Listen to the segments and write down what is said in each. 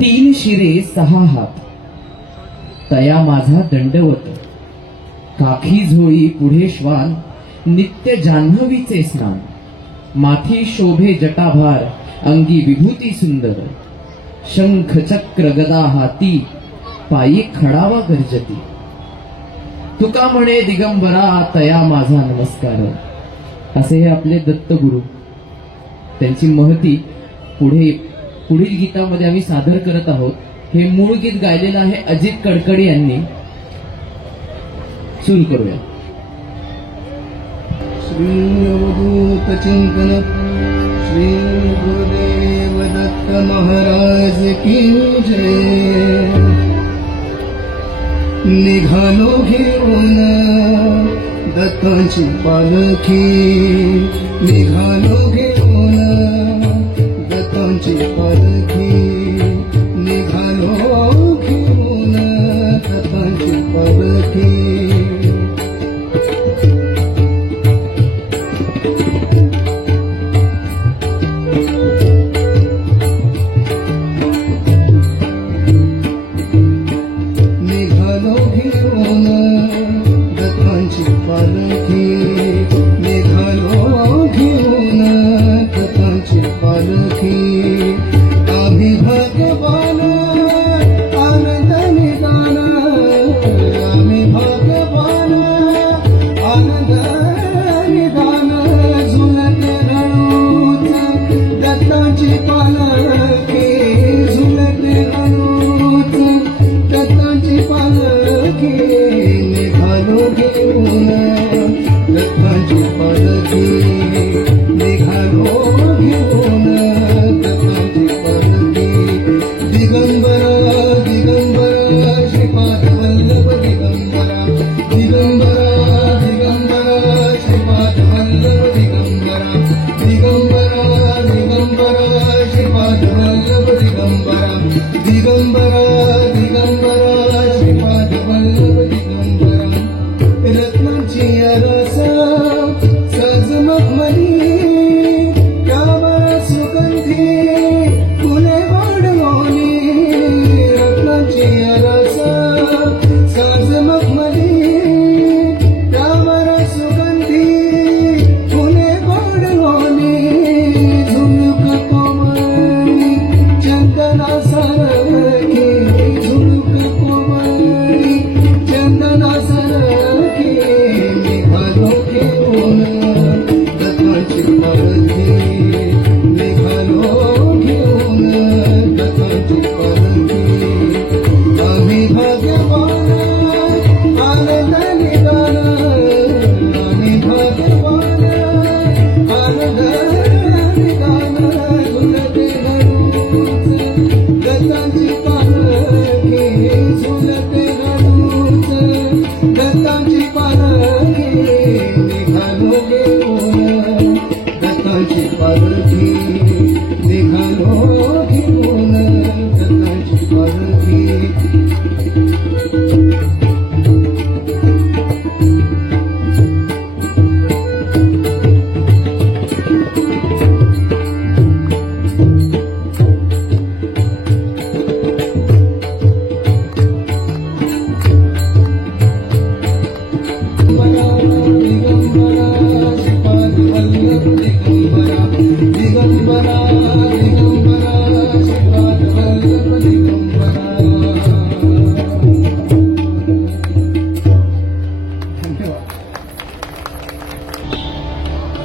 तीन शिरे सहा हात तया माझा दंडवत, काखी झोळी पुढे श्वान, नित्य जान्हवीचे स्नान, माथी शोभे जटाभार, अंगी विभूती सुंदर, शंख चक्र गदा हाती, पायी खडावा गर्जती, तुका म्हणे दिगंबरा तया माझा नमस्कार. असे हे आपले दत्तगुरु. त्यांची महती पुढील गीतामध्ये आम्ही सादर करत आहोत. हे मूळ गीत गायलेलं आहे अजित कडकडे यांनी. सुरू करूया. श्री अवधूत चिंतन श्री गुरुदेव दत्त महाराज की जय. निघालो घेऊन दत्तांची पालखी, निघालो घेऊन दत्तांची पालखी, निघालो घेऊन दत्तांची पालखी.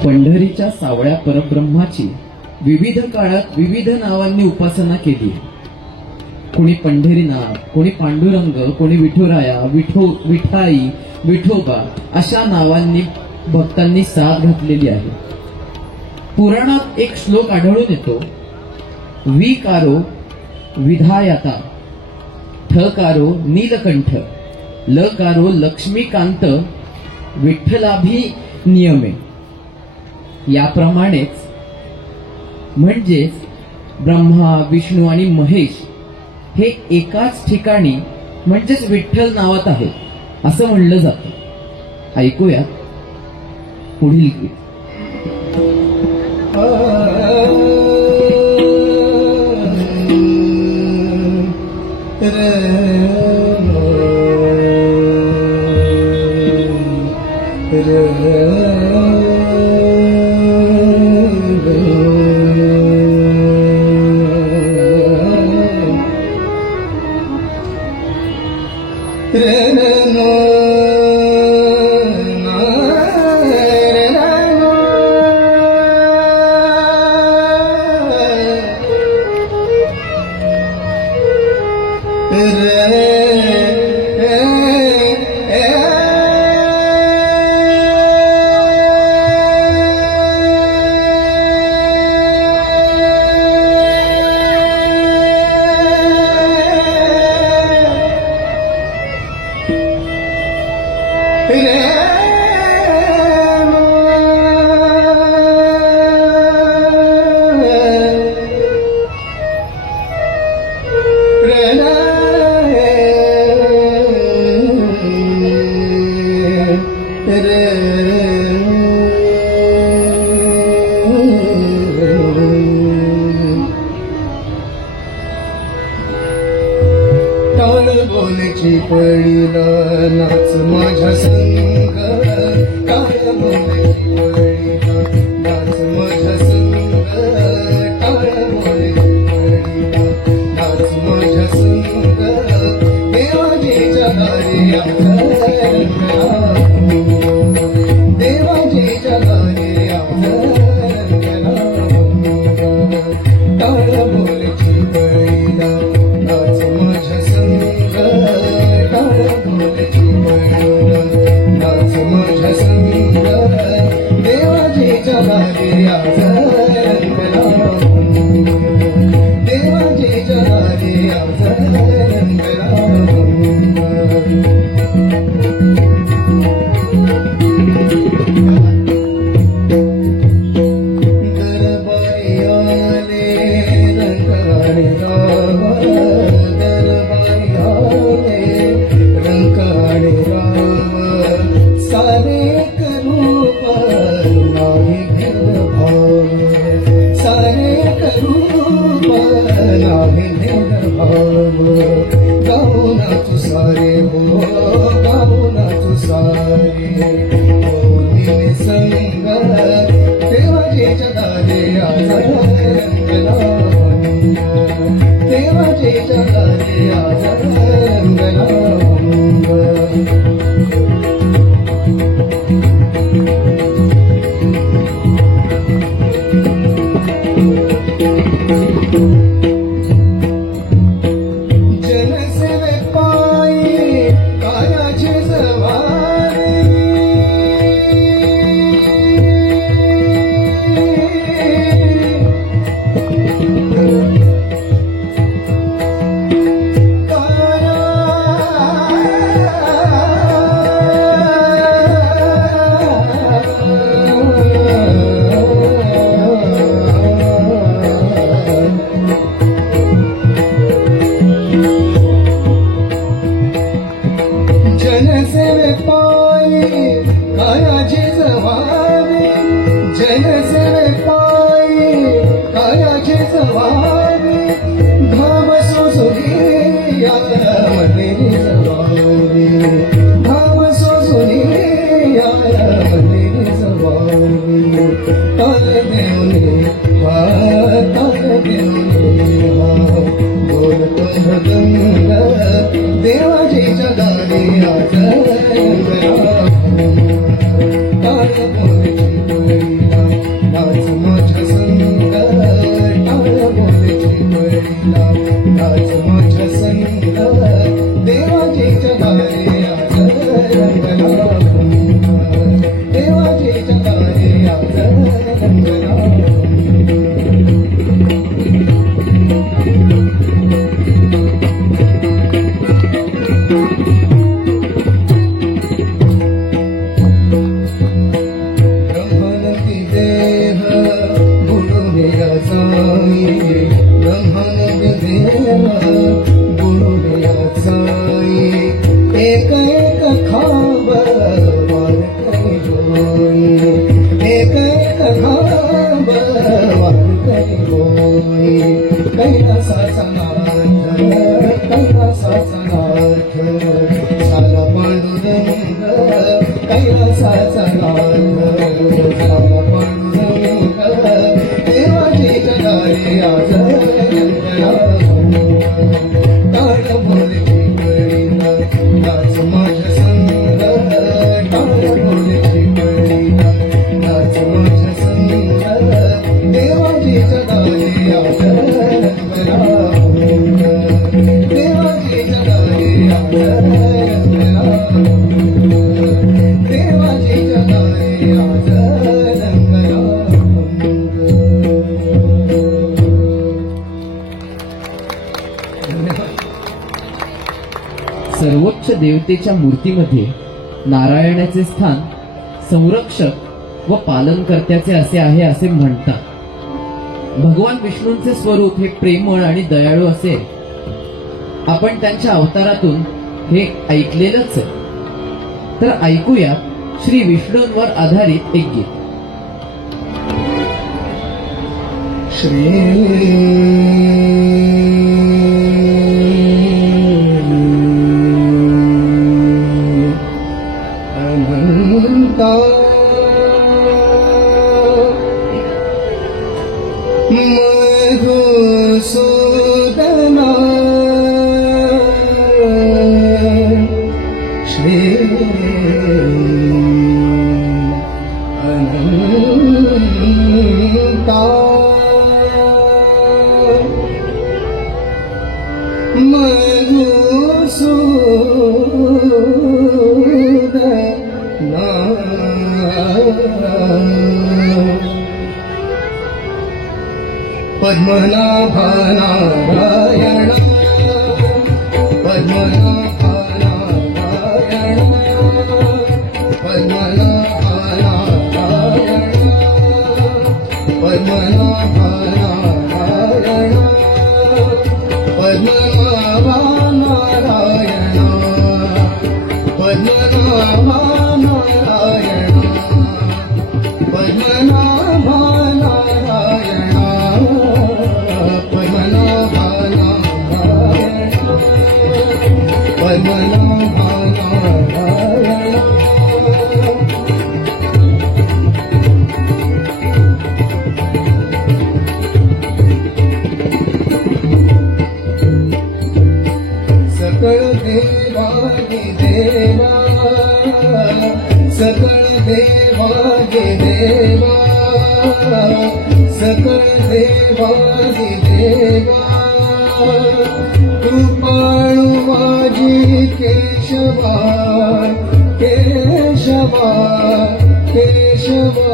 पंढरीच्या सावळ्या परब्रह्माची विविध काळात विविध नावांनी उपासना केली. कोणी पंढरीनाथ, कोणी पांडुरंग, कोणी विठुराया, विठाई, विठोबा अशा नावांनी भक्तांनी साथ घातलेली आहे. पुराणात एक श्लोक आढळून येतो. विकारो विधायता, ठकारो नीलकंठ, लकारो लक्ष्मीकांत, विठ्ठलाभी नियमे. याप्रमाणेच म्हणजेच ब्रह्मा, विष्णू आणि महेश हे एकाच ठिकाणी म्हणजेच विठ्ठल नावात आहे असं म्हणलं जातं. ऐकूया पुढील गीत. माझ्या संग टाळ बोलायची वळीला, नाच माझ्या संग टाळ बोलायची वळीला, नाच माझ्या संग देवाजीच्या दारी आज रंगला, देवाजीच्या दारी आज रंगला, टाळ बोलायची वळीला, नाच माझ्या संग टाळ बोलायची वळीला, नाच माझ्या संग देवाजीच्या दारी आज रंगला, देवाजीच्या दारी आज रंगला. दरबारी आले रंकाळे राव, दरबारी आले रंकाळे राव, सारे करूप नाही भेदभाव, सारे करूप नाही भेदभाव, गाऊ नाचू सारे हो, गाऊ नाचू सारे, बोलीने संग देवाजीच्या दारी आज रंगला, देवाजीच्या दारी आज रंगला. जनसेवे पायी कायाची सवारी, जनसेवे पायी कायाची सवारी, जनसेवे पायी कायाची सवारी, धाम सोसुनी या मनेरी सवारी, धाम सोसुनी या मनेरी सवारी, ताल देऊने ताल देऊने बोलतो मृदंग देवाजीच्या दारी आज रंगला, टाळ बोलायची वळीला, नाच माझ्या संग टाळ बोलायची वळीला, नाच माझ्या संग देवाजीच्या दारी आज रंगला, देवाजीच्या दारी आज रंगला. ब्रह्मानंदी देह बुडूने जाई, ब्रह्मानंदी देह बुडूने जाई, एक एक खांब वार करी होई, एक एक खांब वार करी होई, कैलासाचा नाथ, कैलासाचा नाथ, साला पांडुरंग कैलासाचा नाथ, साला पांडुरंग देवाजीच्या दारी आज रंगला, टाळ बोलायची वळीला, नाच माझ्या संग टाळ बोलायची वळीला, नाच माझ्या संग देवाजीच्या दारी आज रंगला, देवाजीच्या दारी आज रंगला, देवाजीच्या दारी आज रंगला. सर्वोच्च देवतेच्या मूर्तीमध्ये नारायणाचे स्थान संरक्षक व पालनकर्त्याचे असे आहे असे म्हणतात. भगवान विष्णूंचे स्वरूप हे प्रेमळ आणि दयाळू असेल. आपण त्यांच्या अवतारातून हे ऐकलेलंच आहे. तर ऐकूया श्री विष्णूंवर आधारित एक गीत. मधुसूदना श्री अनंता मधुसूदना पद्मनाभा नारायण पद्मनाभा नारायण पद्मनाभा नारायण पद्मनाभा नारायण पद्मनाभा नारायण पद्मनाभा नारायण पद्मनाभा नारायण पद्मनाभा नारायण पद्मनाभा नारायण सकळ देवागे देवा सकळ देवागे देवा सकळ देवागे देवा कृपाळू माझी केशवा केशवा केशवा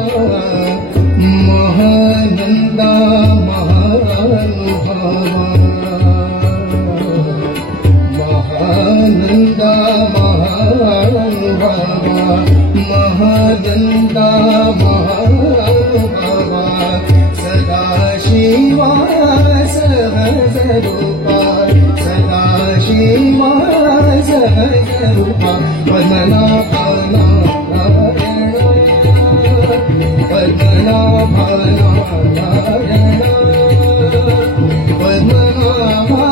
महानंदा महानुभावा महानंदा महानुभावा महानंदा महानुभावा सदाशिवा सहज रूपा सदाशिवा सहज रूपा पद्मनाभा नारायण पद्मनाभा नारायण पद्मनाभा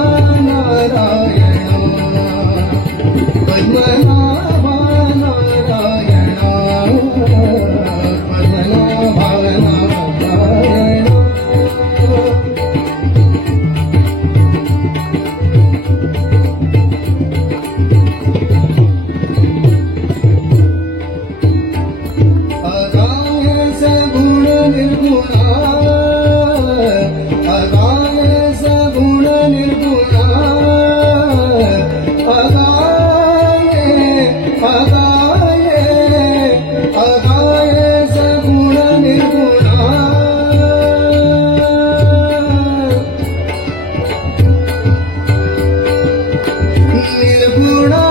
नारायण पद्मनाभा नारायण पद्मनाभा नारायण अगाय सगुण निर्गुणा अगाय सगुण निर्गुणा अगाय अगाय अगाय सगुण निर्गुणा निर्गुणा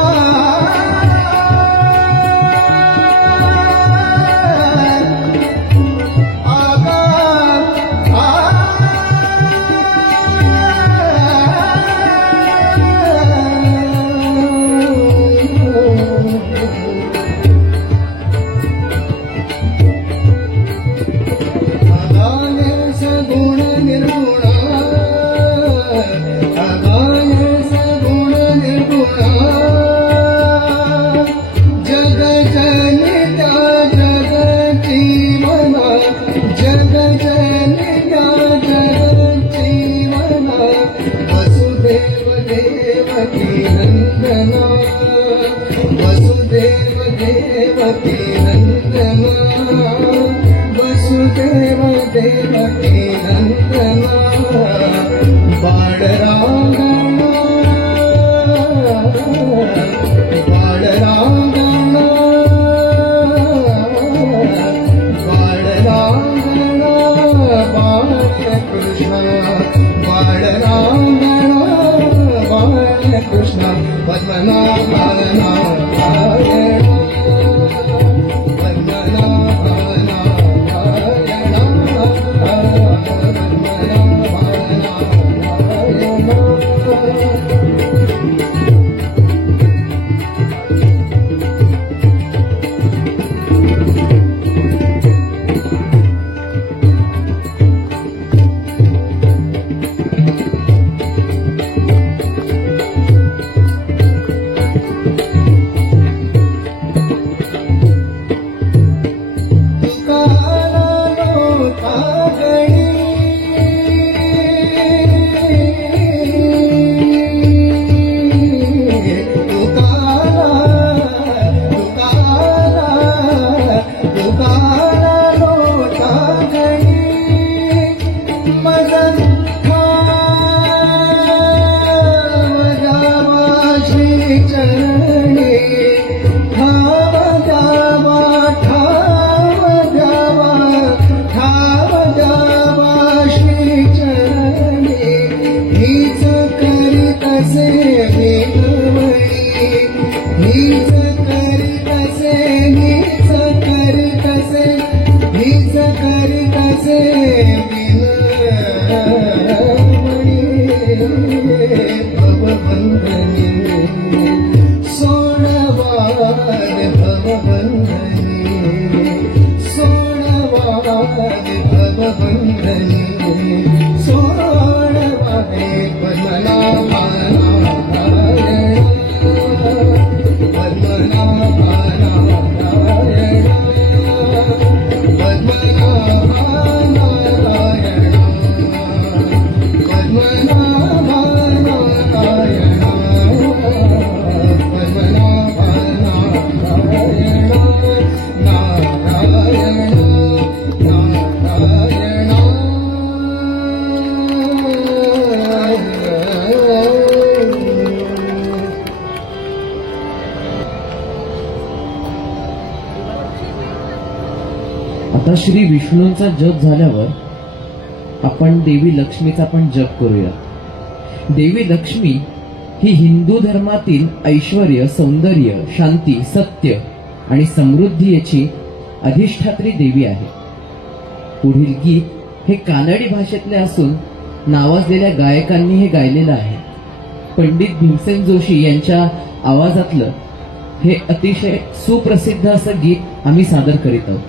अगाय सगुण निर्गुणा अगाय सगुण निर्गुणा जग जनिता जग जीवना जग जनिता जग जीवना वसुदेव देवकी नंदना वसुदेव देवकी नंदना वसुदेव देवकी नंदना बाळरांगणा बाळरांगणा बाळरांगणा बाळकृष्ण बाळरांगणा बाळकृष्ण पद्मनाभा नारायण पद्मनाभा नारायण असे दिन भवबंधनी सोडवाद भवबंधनी सोडवाद भवबंधनी सोडवादे पद्मनाभा नारायण पद्मनाभा नारायण पद्मनाभा नारायण पद्मनाभा नारायण पद्मनाभा नारायण नारायण आता श्री विष्णूंचा जप झाल्यावर आपण देवी लक्ष्मीचा पण जप करूया. देवी लक्ष्मी ही हिंदू धर्मातील ऐश्वर्य, सौंदर्य, शांती, सत्य आणि समृद्धी याची अधिष्ठात्री देवी आहे. पुढील गीत हे कानडी भाषेतले असून नावाजलेल्या गायकांनी हे गायलेलं आहे. पंडित भीमसेन जोशी यांच्या आवाजातलं हे अतिशय सुप्रसिद्ध असं गीत आम्ही सादर करीत आहोत.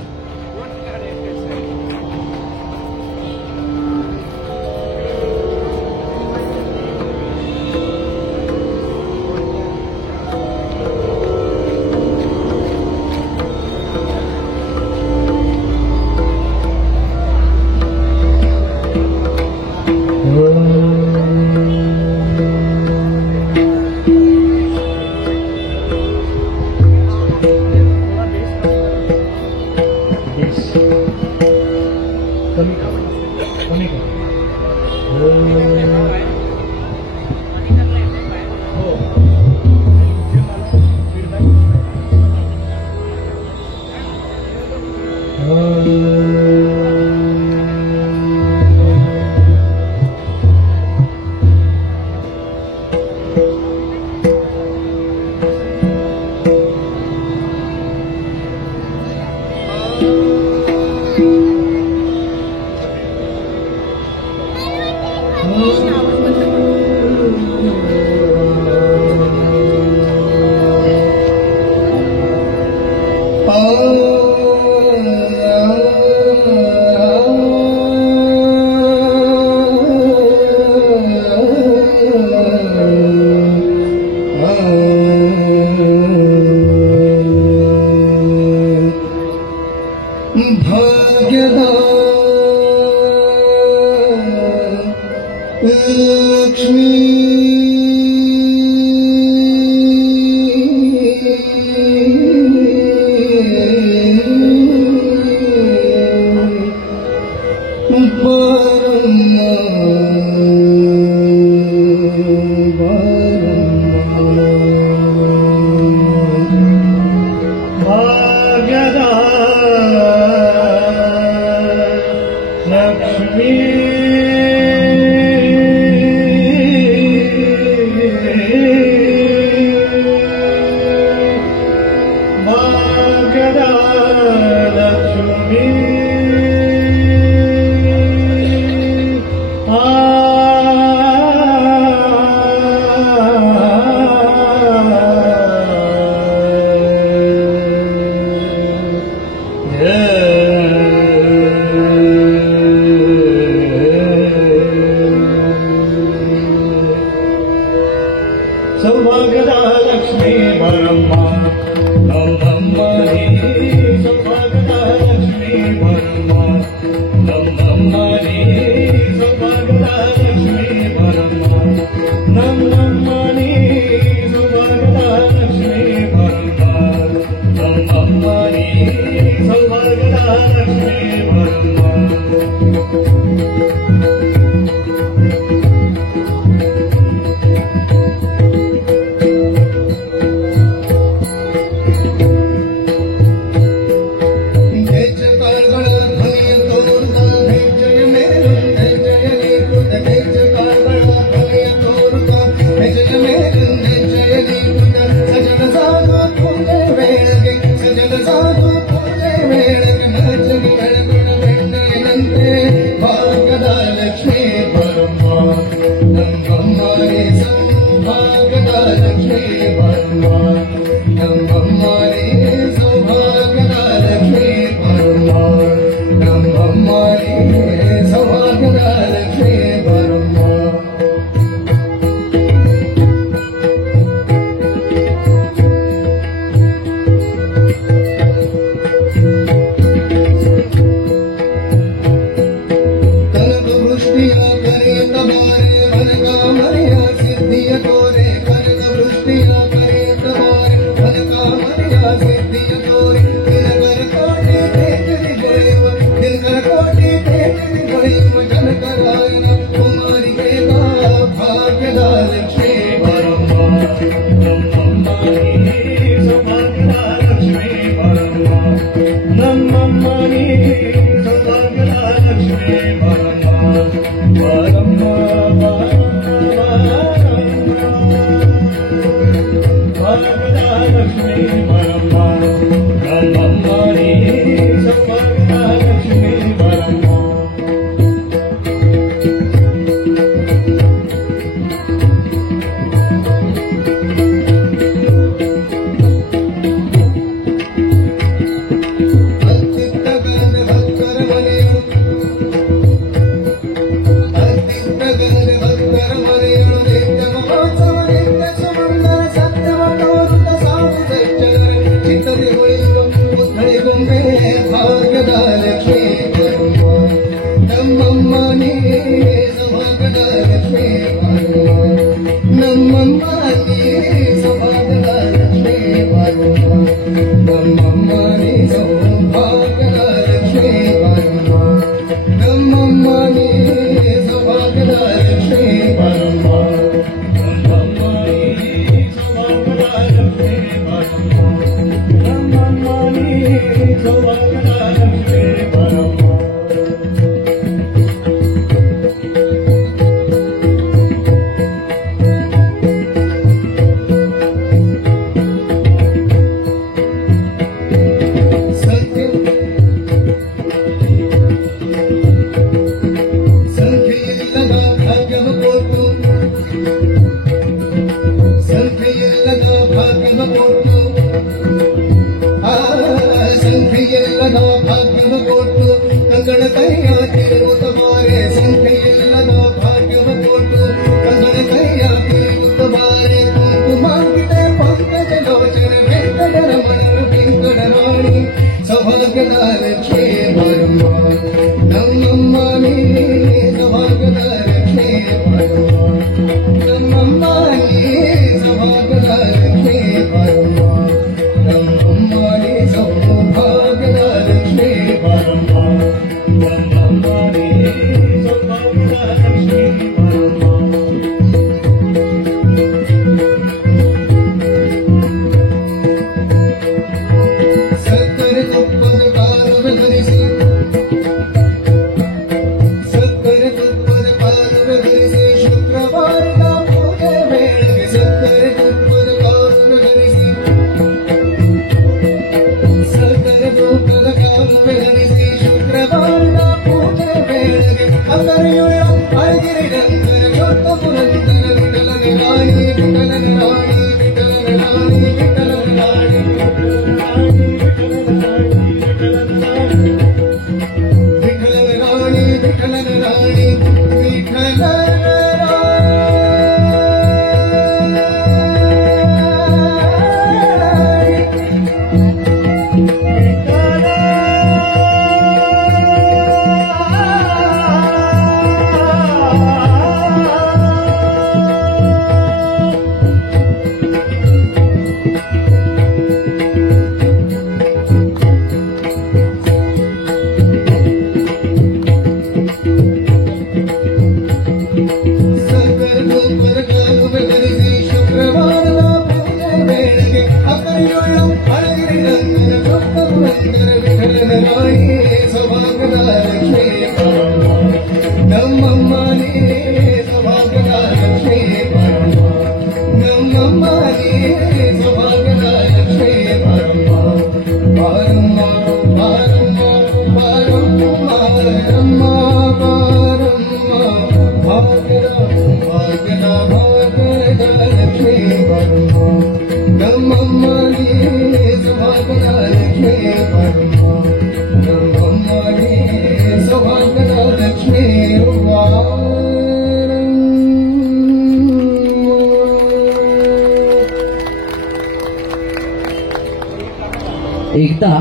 एकदा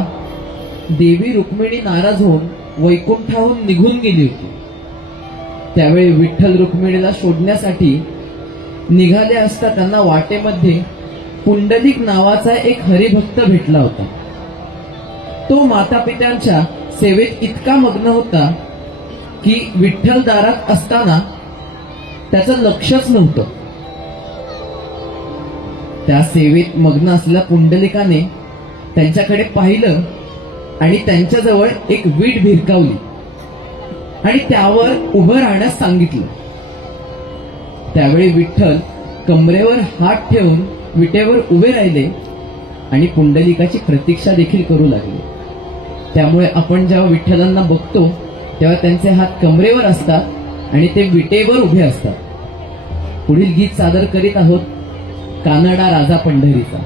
देवी रुक्मिणी नाराज होऊन वैकुंठाहून निघून गेली होती. त्यावेळी विठ्ठल रुक्मिणीला शोधण्यासाठी निघाले असता त्यांना वाटेमध्ये पुंडलिक नावाचा एक हरिभक्त भेटला होता. तो माता पित्यांच्या सेवेत इतका मग्न होता की विठ्ठल दारात असताना त्याचं लक्षच नव्हतं. त्या सेवेत मग्न असलेल्या पुंडलिकाने त्यांच्याकडे पाहिलं आणि त्यांच्याजवळ एक वीट भिरकावली आणि त्यावर उभं राहण्यास सांगितलं. त्यावेळी विठ्ठल कमरेवर हात ठेवून विटेवर उभे राहिले आणि पुंडलिकाची प्रतीक्षा देखील करू लागले. त्यामुळे आपण जेव्हा विठ्ठलांना बघतो तेव्हा त्यांचे हात कमरेवर असतात आणि ते विटेवर उभे असतात. पुढील गीत सादर करीत आहोत कानडा राजा पंढरीचा.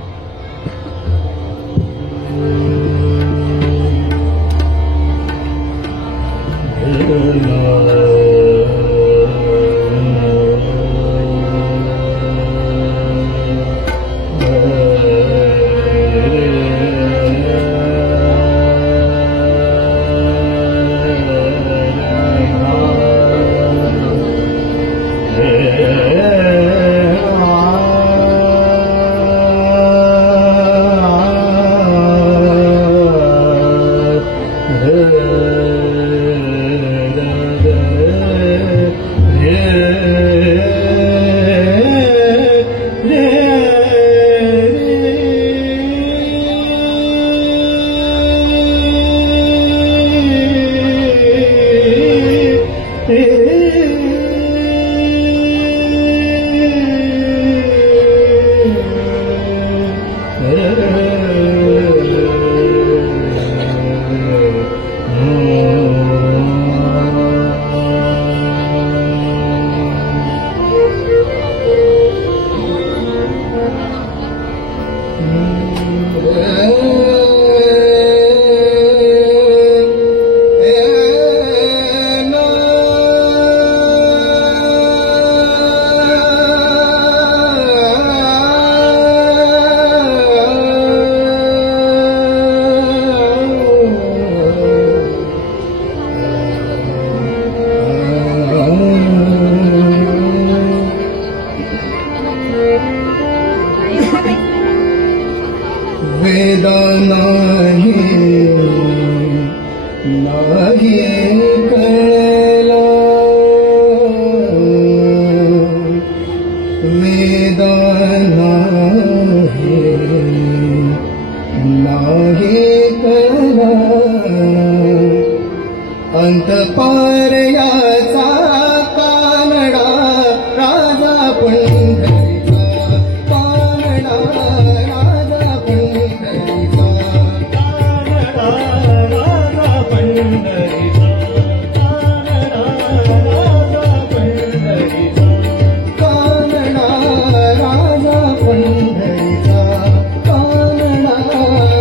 पार याचा कानडा राजा पंढरीचा कानडा राजा पंढरीचा कानडा राजा पंढरीचा कानडा राजा पंढरीचा कानडा राजा पंढरीचा कानडा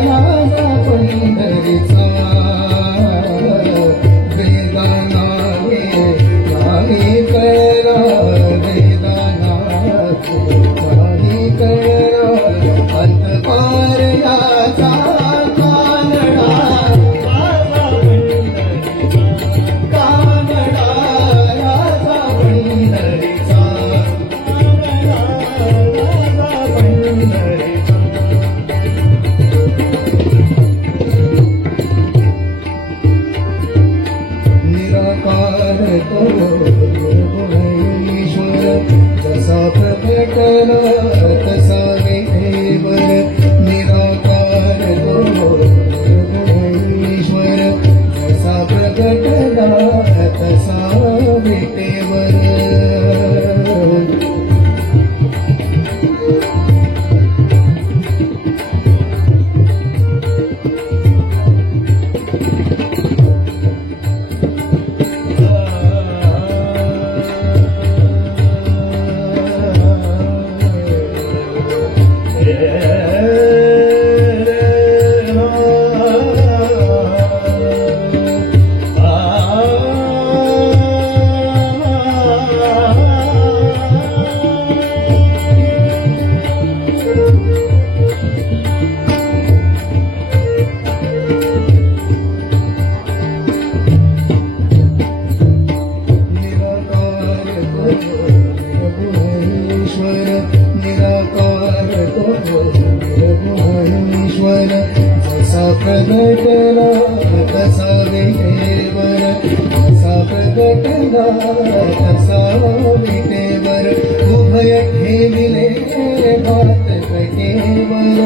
राजा पंढरीचा वेदानावे काही कळला वेदानाचे काही कळला अंत पार याचा कानडा राजा पंढरीचा कानडा राजा पंढरीचा कानडा राजा पंढरीचा निराकार तो ईश्वर जसा प्रकटला तसा विठेवर निराकार तो ईश्वर जसा प्रकटला तसा विठेवर निराकार तो ईश्वर जसा प्रगटला तसा विठेवर जसा प्रगटला तसा विठेवर उभय ठेविले भात कटेवर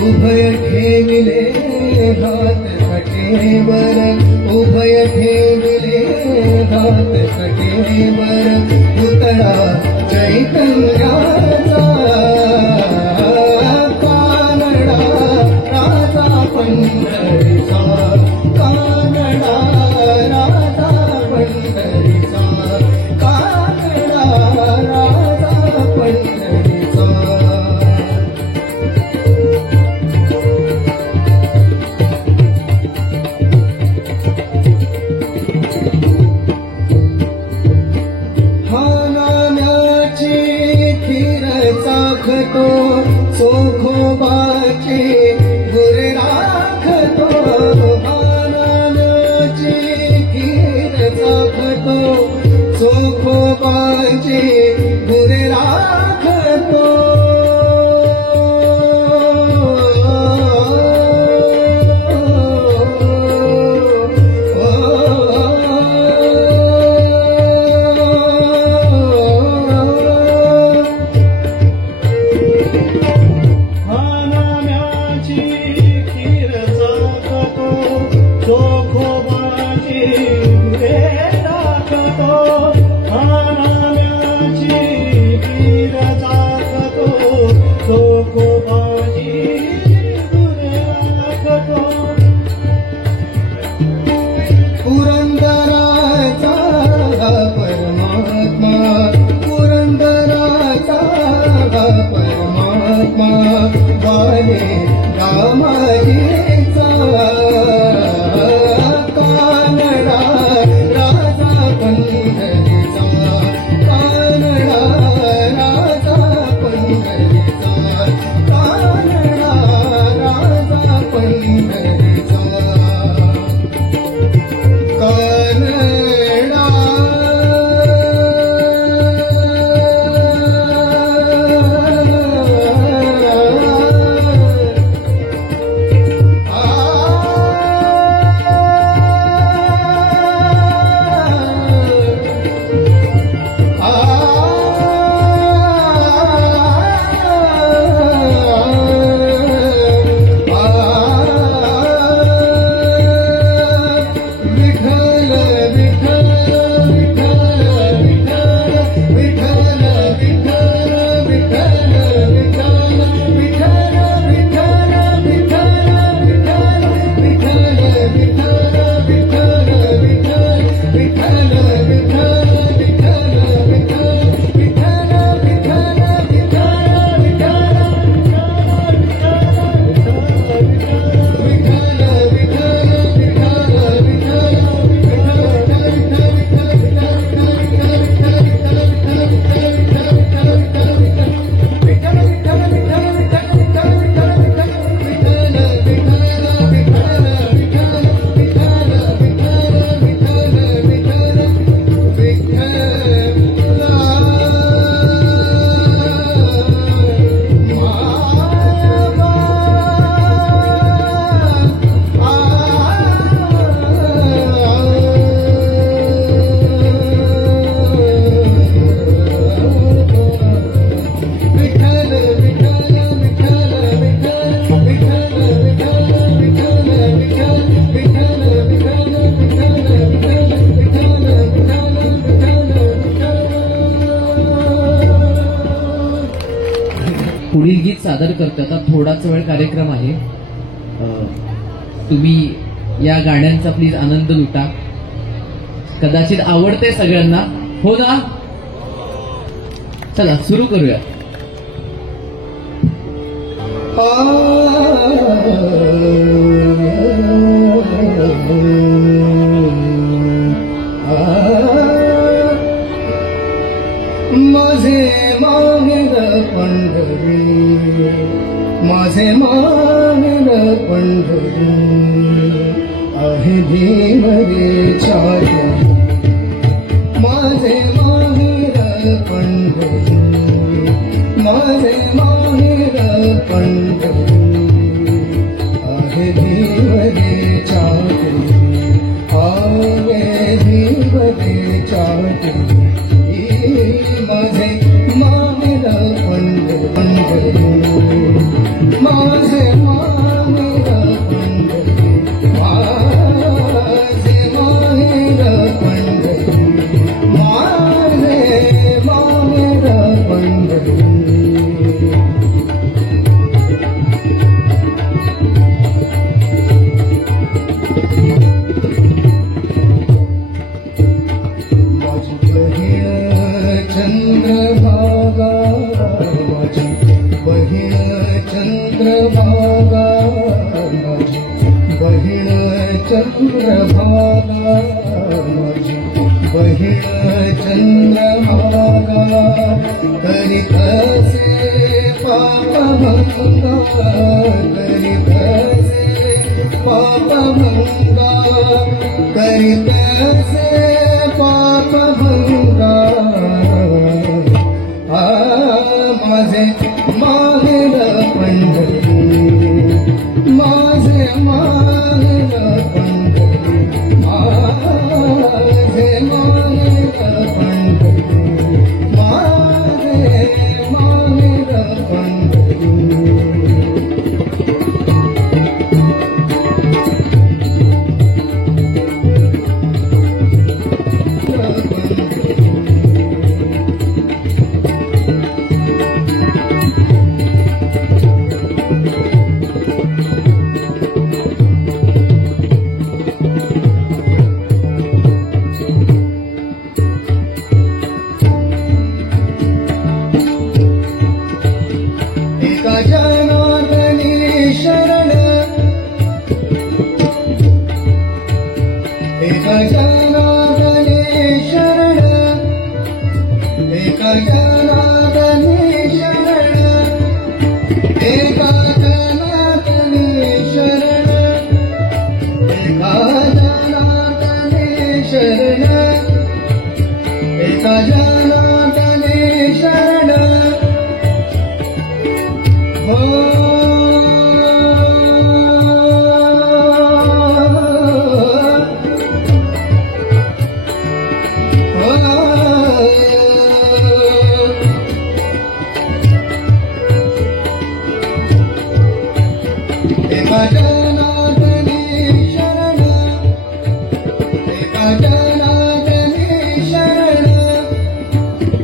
उभय ठेविले हात कटेवर उभय ठेविले हात कटेवर पुतळा चैतन्याचा कानडा राजा पंढरीचा कानडा राजा पंढरीचा कानडा राजा पंढरीचा हानाण्याची खीर चाखतो चोखोबाची गुर राखतो हानाण्याची खीर चाखतो चोखोबाची गुर राखतो हानाण्याची खीर चाखतो चोखोबाची गुरे राखतो हानाण्याची खीर चाखतो चोखोबाची गुरे राखतो पुरंदराचा परमात्मा पुरंदराचा परमात्मा वाले दामाजीचा कानडा राजा पंढरीचा कानडा राजा पंढरीचा कानडा राजा पंढरीचा कानडा सादर करतो. आता थोडाच वेळ कार्यक्रम आहे. तुम्ही या गाण्यांचा प्लीज आनंद लुटा. कदाचित आवडते सगळ्यांना, हो ना? चला सुरू करूया. माझे माहेर पंढरी, माझे माहेर पंढरी आहे देवरेच्या घरी. माझे माहेर पंढरी, माझे माहेर पंढरी आहे देवरेच्या घरी, आहे देवरेच्या घरी. माझे माहेर पंढरी, माझे माहेर पंढरी, माझे माहेर पंढरी, माझे माहेर पंढरी. चंद्रभागा, माझी बहीण चंद्रभागा, माझी बहीण चंद्रभागा, माझी बहीण चंद्रभागा. करीत असे पापभंगा, करीत असे पापभंगा, करीत असे पापभंगा. माझे माहेर पंढरी, माझे माहेर पंढरी, माझे माहेर पंढरी, माझे माहेर पंढरी. एका जनार्दनी शरण, एका जनार्दनी शरण, एका जनार्दनी शरण, एका जनार्दनी शरण, एका जनार्दनी शरण, एका जनार्दनी शरण. एका जनार्दनी शरण, एका जनार्दनी शरण,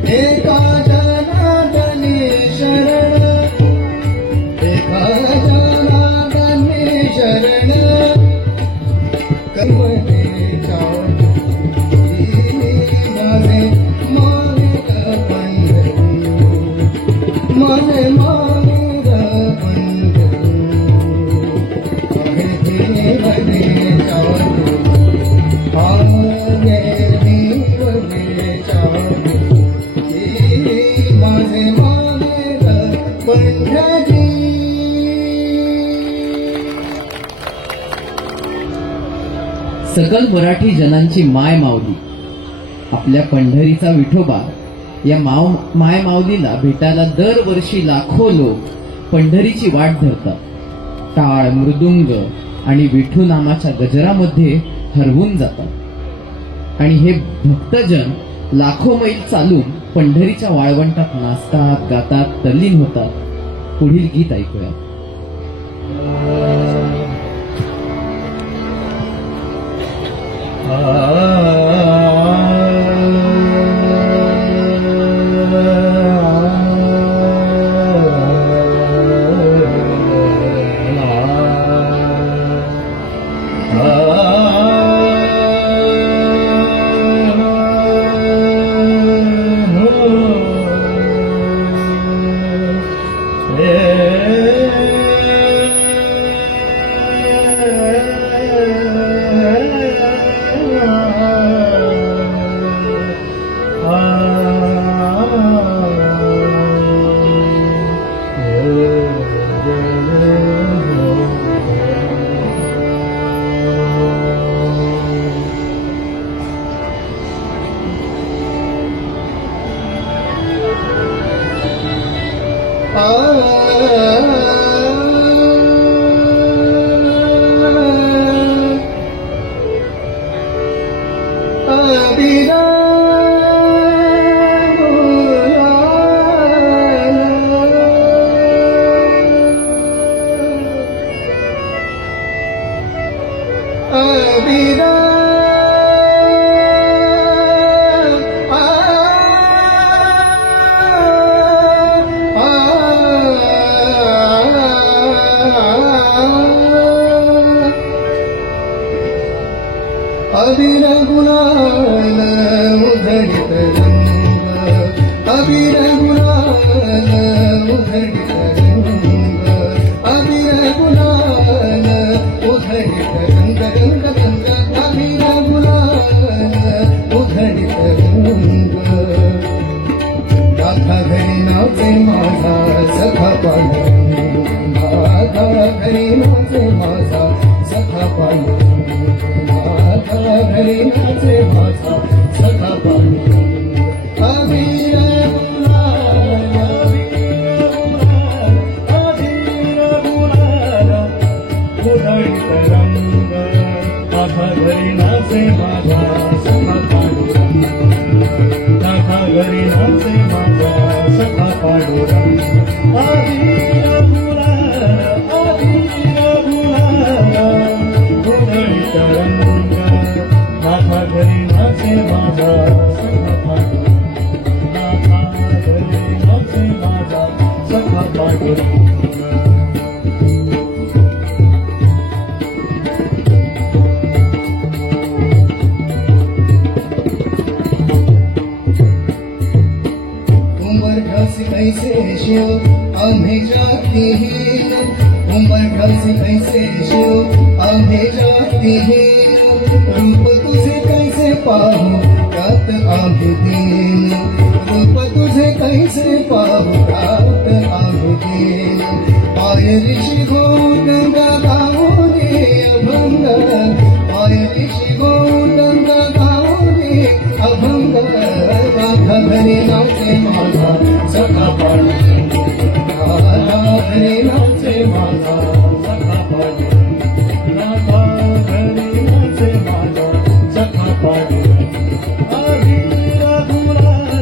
एका जनार्दनी शरण, एका जनार्दनी शरण. कर्मदेच्या माझे माहेर पंढरी, माझे माहेर पंढरी आहे देवरेच्या घरी, आहे देवरेच्या घरी. माझे माहेर पंढरी. सकल मराठी जनांची माय माऊली आपल्या पंढरीचा विठोबा या माय माऊलीला भेटायला दरवर्षी लाखो लोक पंढरीची वाट धरतात. टाळ, मृदुंग आणि विठू नामाच्या गजरामध्ये हरवून जातात आणि हे भक्तजन लाखो मैल चालून पंढरीच्या वाळवंटात नाचतात, गातात, तल्लीन होतात. पुढील गीत ऐकूया. अबीर गुलाल उधळीत रंग अबीर गुलाल उधळीत रंग अबीर गुलाल उधळीत रंग रंग रंग अबीर गुलाल उधळीत रंग राधा घरी नाचे माझा सखा पांडुरंग राधा घरी नाचे माझा सखा पांडुरंग राधा घरी नाचे माझा सखा पांडुरंग अबीर गुलाल अबीर गुलाल उधळीत रंग राधा घरी नाचे माझा सखा पांडुरंग राधा घरी नाचे माझा सखा पांडुरंग अबीर गुलाल उधळीत रंग राधा घरी नाचे माझा सखा पांडुरंग राधा घरी नाचे माझा सखा पांडुरंग कैसे शिव आम्ही जातीहीन उंबरठासी कैसे शिव आम्ही जातीहीन रूप तुझे कैसे पाहू त्यात आम्ही दीन रूप तुझे कैसे पाहू त्यात आम्ही दीन पाय ऋषी गौतंग गाऊने अभंग पाय ऋषी गौतंग गाऊने अभंग राधा घरी नाचे माझा सखा पांडुरंग राधा घरी नाचे माझा सखा पांडुरंग राधा घरी नाचे माझा सखा पांडुरंग अबीर गुलाल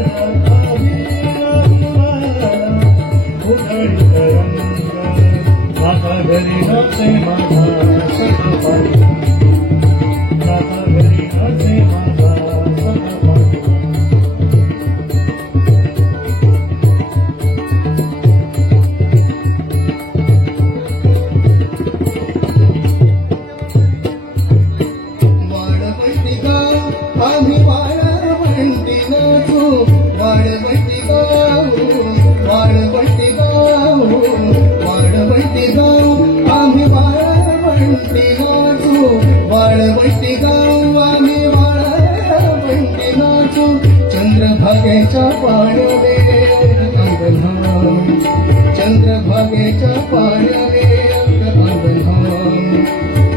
उधळीत रंग राधा घरी नाचे माझा सखा पांडुरंग राधा घरी नाचे माझा सखा पांडुरंग आम्ही वाळवंटी नाचू वाळवंटी गाऊ वाळवंटी गाऊ वाळवंटी गाऊ आम्ही वाळवंटी नाचू वाळवंटी गाऊ आम्ही वाळवंटी नाचू चंद्रभागेच्या पाण्यावे अंगणाम चंद्रभागेच्या पाण्यावे अंगणाम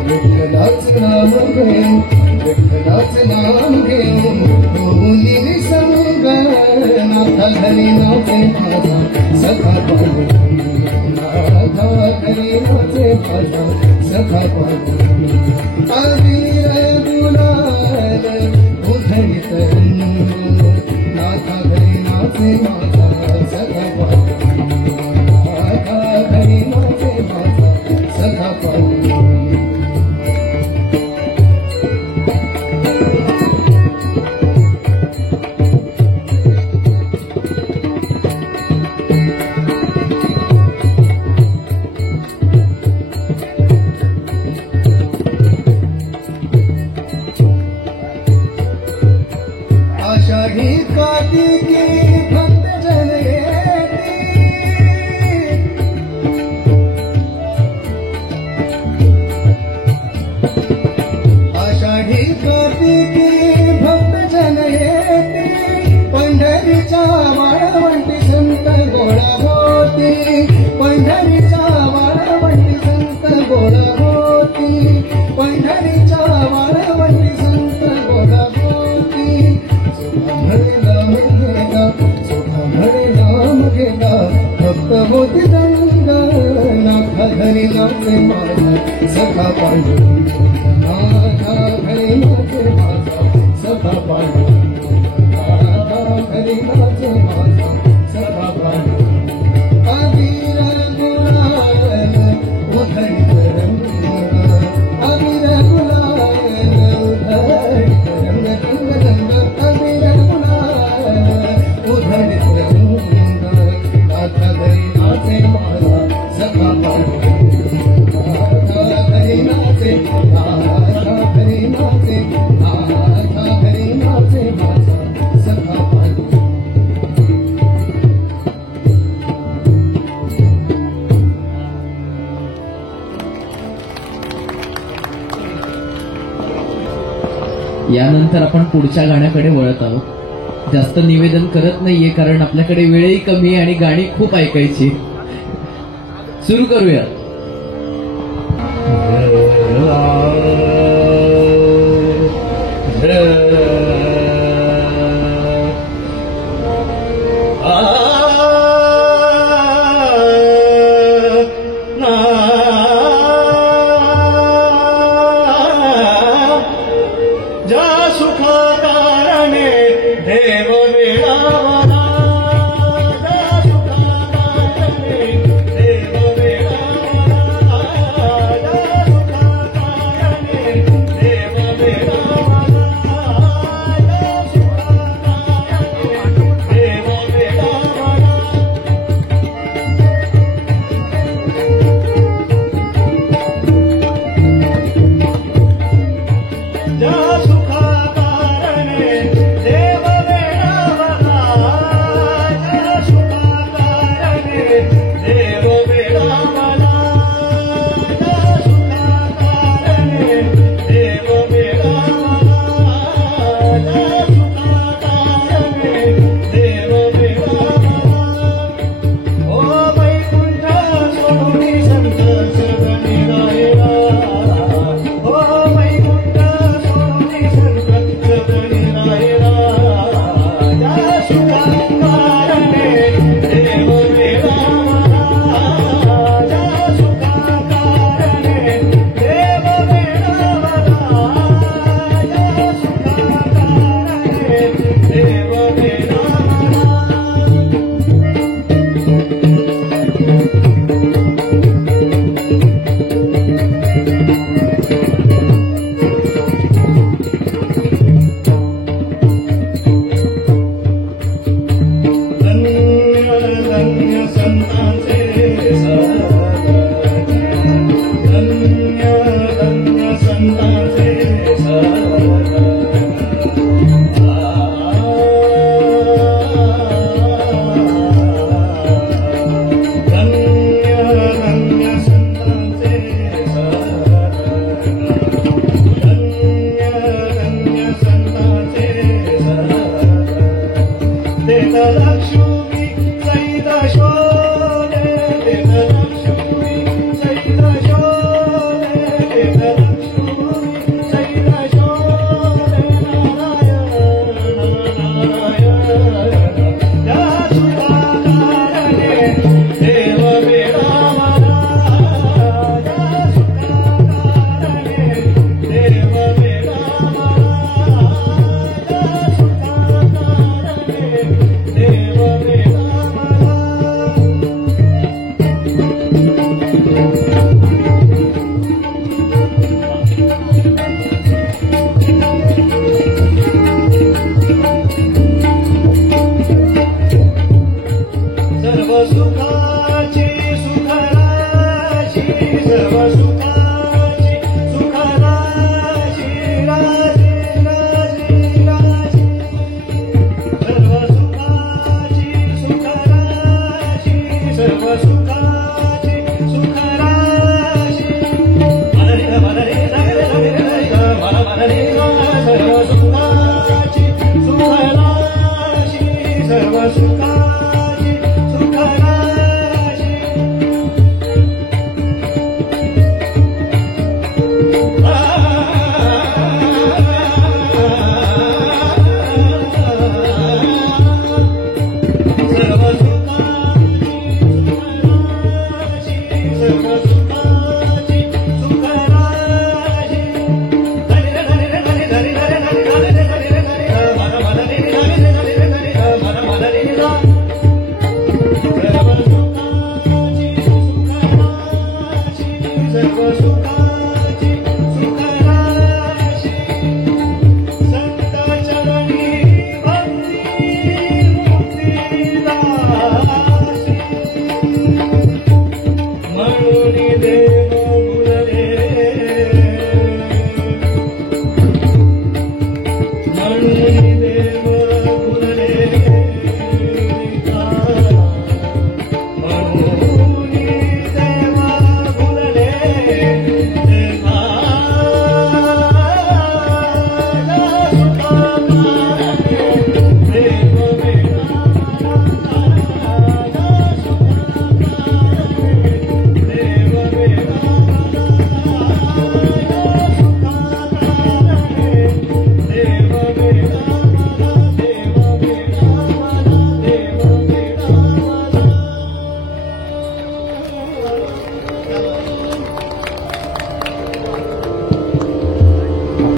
विठ्ठलाच नाम घेऊन विठ्ठलाच नाम घेऊन होऊन संग नाथा घरी नाचे माझा सखा पांडुरंग नाथा घरी नाचे माझा सखा पांडुरंग अबीर गुलाल उधळीत रंग नाथा घरी नाचे माझा सखा पांडुरंग नाथा घरी नाचे माझा सखा पांडुरंग आषाढी कार्तिकी भक्त जन आषाढी कार्तिकी भक्त जन पंढरीच्या वाळवंटी संत गोळा होती पंढरीच्या वाळवंटी संत गोळा होती पंढरीच्या वाळवंटी संत गोळा होती नाम घेता भक्त होती दंग नाथा घरी नाचे माझा सखा पांडुरंग नाथा घरी नाचे माझा सखा पांडुरंग नाथा घरी नाचे माझा सखा पांडुरंग अबीर गुलाल उधळीत रंग अबीर गुलाल उधळीत रंग रंग रंग अबीर गुलाल उधळीत रंग नाथा घरी नाचे माझा सखा पांडुरंग नाथा घरी नाचे नाथा घरी नाचे यानंतर आपण पुढच्या गाण्याकडे वळत आहोत. जास्त निवेदन करत नाहीये कारण आपल्याकडे वेळही कमी आहे आणि गाणी खूप ऐकायची. सुरू करूया.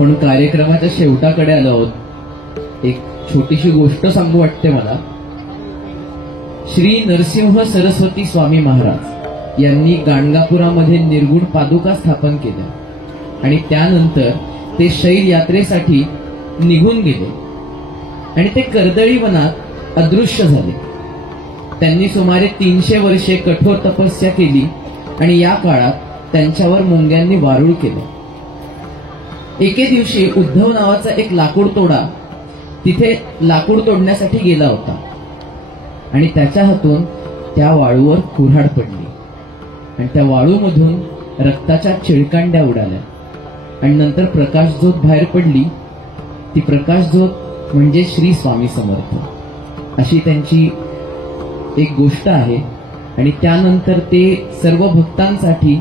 आपण कार्यक्रमाच्या शेवटाकडे आलो आहोत. एक छोटीशी गोष्ट सांगू वाटते मला. श्री नरसिंह सरस्वती स्वामी महाराज यांनी गाणगापुरामध्ये निर्गुण पादुका स्थापन केल्या आणि त्यानंतर ते शैल यात्रेसाठी निघून गेले आणि ते कर्दळी वनात अदृश्य झाले. त्यांनी सुमारे 300 वर्षे कठोर तपस्या केली आणि या काळात त्यांच्यावर मुंग्यांनी वारूळ केलं. एके दिवशी उद्धव नावाचा एक लाकूड तोडा तिथे लाकूड तोडण्यासाठी गेला होता आणि त्याच्या हातून त्या वाळूवर कुऱ्हाड पडली आणि त्या वाळूमधून रक्ताच्या चिळकांड्या उडाल्या आणि नंतर प्रकाशझोत बाहेर पडली. ती प्रकाशझोत म्हणजे श्री स्वामी समर्थ अशी त्यांची एक गोष्ट आहे. आणि त्यानंतर ते सर्व भक्तांसाठी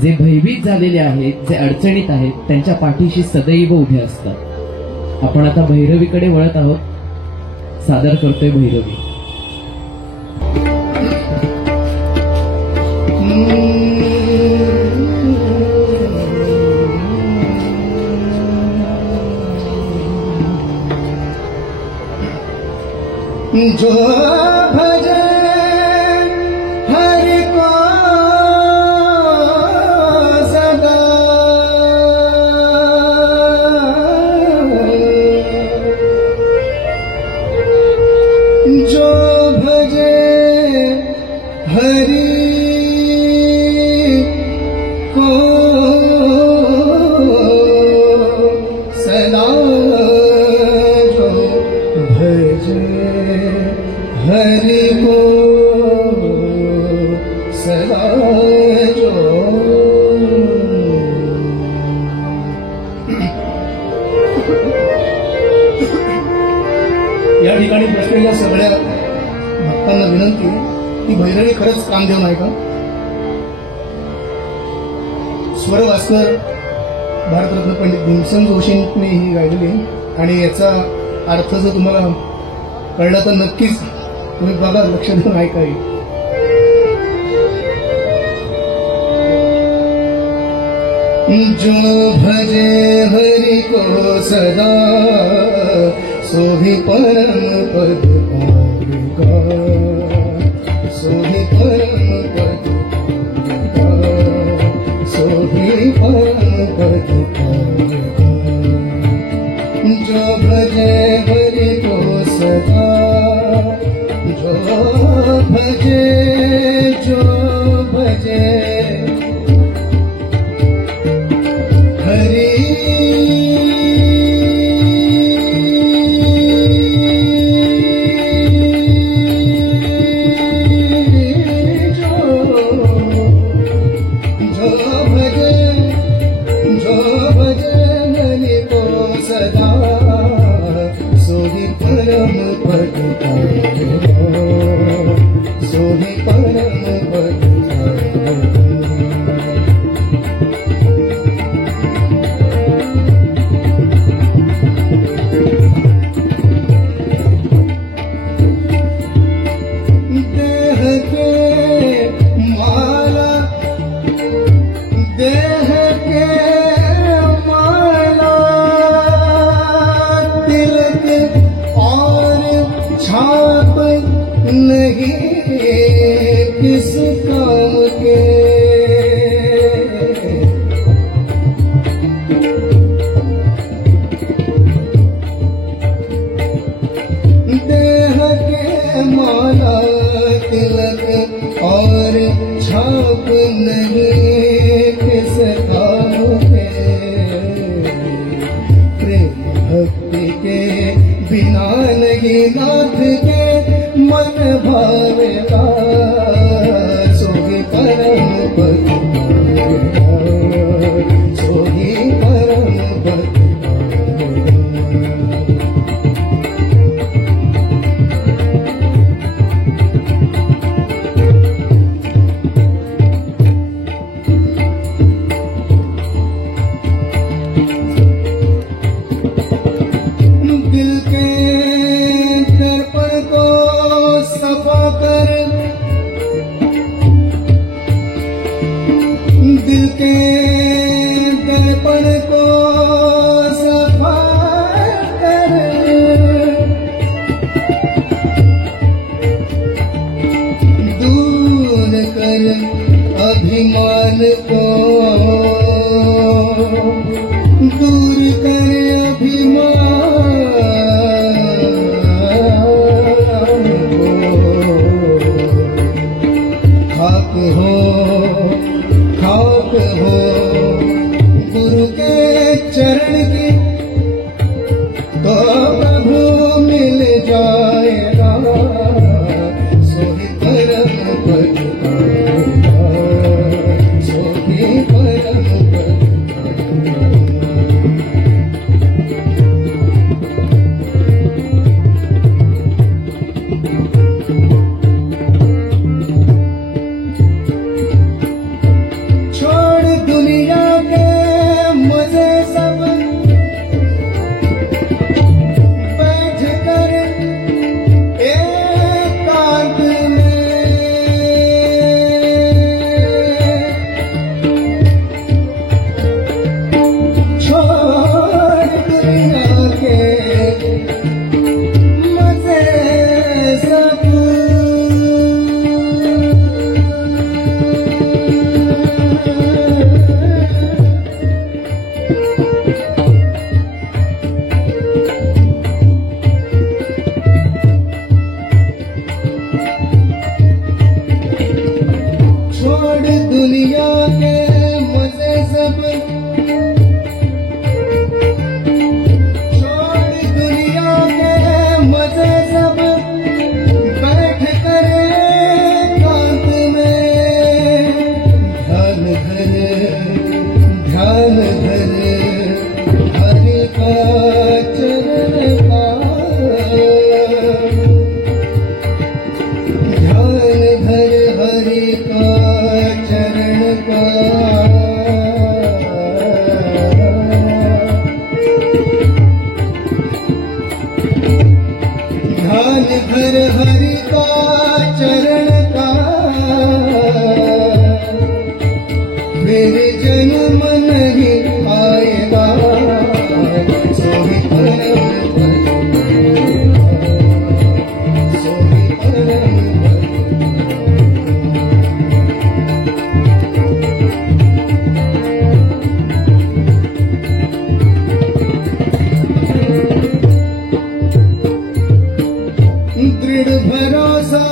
जे भयभीत झालेले आहेत, जे अडचणीत आहेत, त्यांच्या पाठीशी सदैव उभे असतात. आपण आता भैरवीकडे वळत आहोत. सादर करतोय भैरवी. जो भजे हरि को सदा जो भजे हरि को सदा जो भजे हरि को सदा जो. या ठिकाणी बसलेल्या सगळ्या भक्तांना विनंती की भैरवी खरंच कामदेव नाही का? स्वरभास्कर भारतरत्न पंडित भीमसेन जोशींनी ही गायलेली आहे आणि याचा अर्थ जर तुम्हाला कळलं तर नक्कीच तुम्ही बघा, लक्ष देऊन ऐकावी. जो भजे हरि को सदा सोहि परम पद पावेगा, सोहि परम पद पावेगा, सोहि परम पद पावेगा. जो भजे हरि को सदा, जो भजे हरि जो भजे हरि को सदा सोहि परम पद पावेगा, सोहि परम पद पावेगा. देह के माला, देह के माला, तिलक और छाप नहीं किस काम के. देह के माला, तिलक और छाप नहीं किस काम के. प्रेम भक्ति के बिना नहीं नाथ के मन भावेगा, सोहि परम पद पावेगा, सोहि परम पद पावेगा. दिल के दर्पण को सफा कर, दिल के दर्पण को हो गुरु के चरण की तो प्रभु मिल जाएगा सोही परम पद पाएगा सोही परम पद छोड़ दुनिया के मजे सब बैठ कर एकांत में छोड़ दुनिया के मजे सब छोड़ दुनिया के मजे सब छोड़ दुनिया के मजे सब बैठ कर एकांत में ध्यान धर हरि का चरण का ध्यान धर हरि का चरण का ध्यान धर हरि का चरण का मेरे जन्म नहीं आएगा सोही परम पद सोही परम पद दृढ़ भरोसा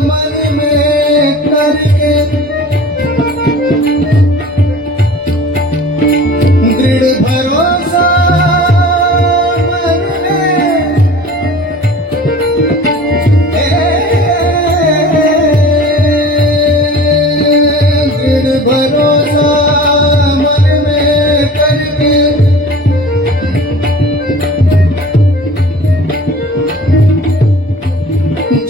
मन में करके दृढ़ भरोसा मन में दृढ़ भरोसा मन में करके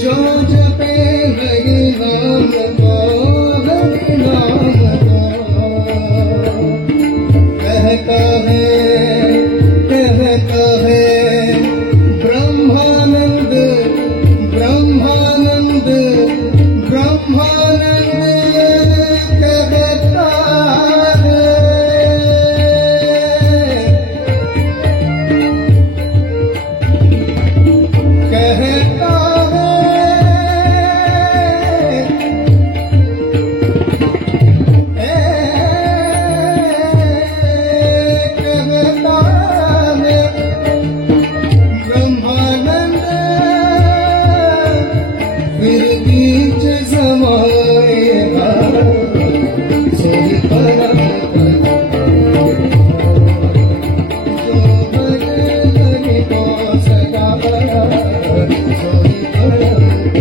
जो जपे हरि नाम को हरि नाम को कहता है ब्रह्मानंद ब्रह्मानंद ब्रह्मानंद कहता है कहता ब्रह्मानंद फिर बीच समाएगा सोही परम पद जो मन हरि को सदा सोही परम पद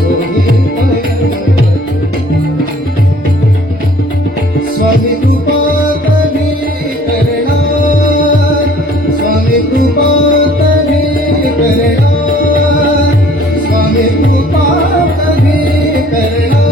सोही परम पद स्वामी कृपा कभी करना स्वामी कृपा कभी करना स्वामी कृपा कभी करना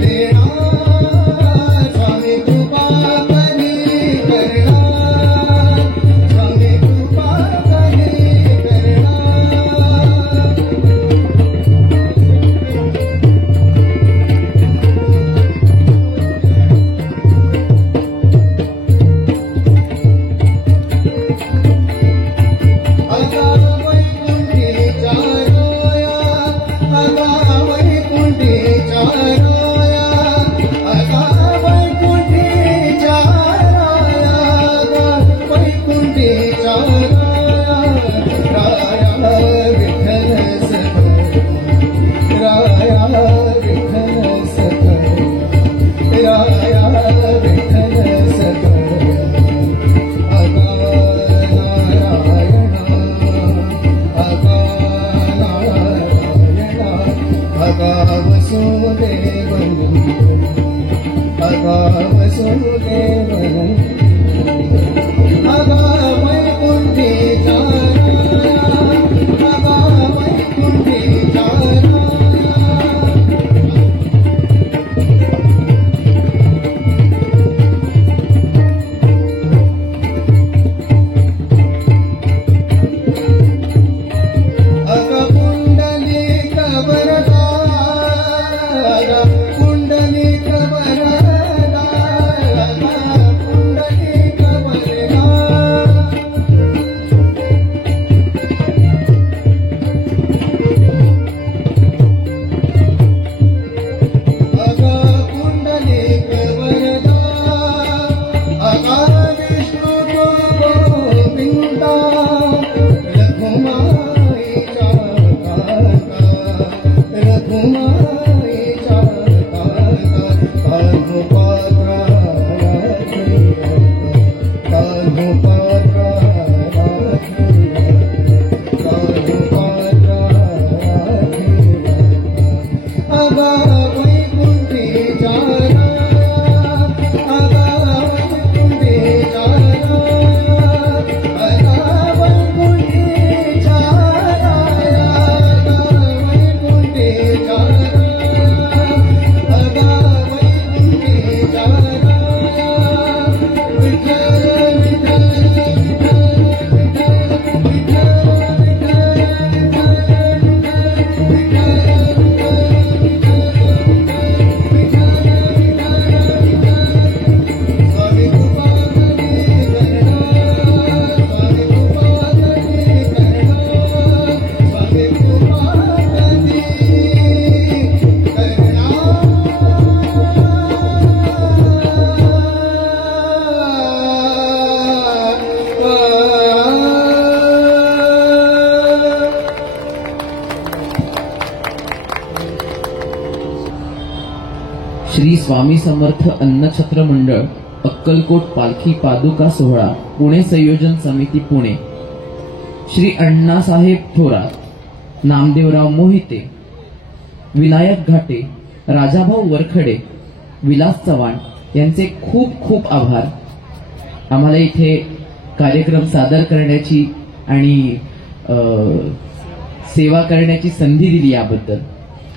देणार स्वामी कृपा कधी करणार स्वामी कृपा कधी करणार आता वैकुंठीच्या रोया आता वैकुंठीच्या रोया आता वैकुंठीच्या रोया वैकुंठीच्या रोया राया विठ्ठल सखा राया विठ्ठल सखा राया विठ्ठल सखा श्री स्वामी समर्थ अन्नछत्र मंडळ अक्कलकोट पालखी पादुका सोहळा पुणे संयोजन समिती पुणे श्री अण्णासाहेब थोरात नामदेवराव मोहिते विनायक घाटे राजाभाऊ वरखडे विलास चव्हाण यांचे खूप खूप आभार आम्हाला इथे कार्यक्रम सादर करण्याची आणि सेवा करण्याची संधी दिली याबद्दल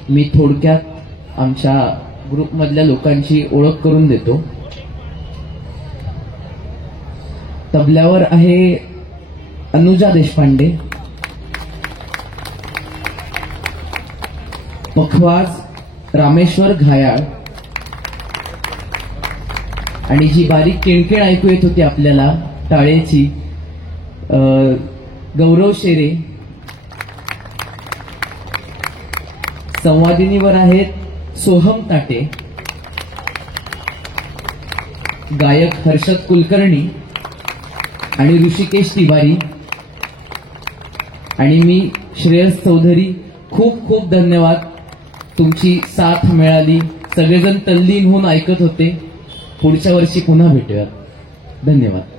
मी थोडक्यात आमच्या ग्रुपमधल्या लोकांची ओळख करून देतो. तबल्यावर आहे अनुजा देशपांडे, पखवाज रामेश्वर घायाळ आणि जी बारीक किणकिण ऐकू येत होती आपल्याला टाळेची गौरव शेरे. संवादिनीवर आहेत सोहम ताटे, गायक हर्षद कुलकर्णी आणि ऋषिकेश तिवारी आणि मी श्रेयस चौधरी. खूप खूप धन्यवाद, तुमची साथ मिळाली. सगळेजण तल्लीन होऊन ऐकत होते. पुढच्या वर्षी पुन्हा भेटूयात. धन्यवाद.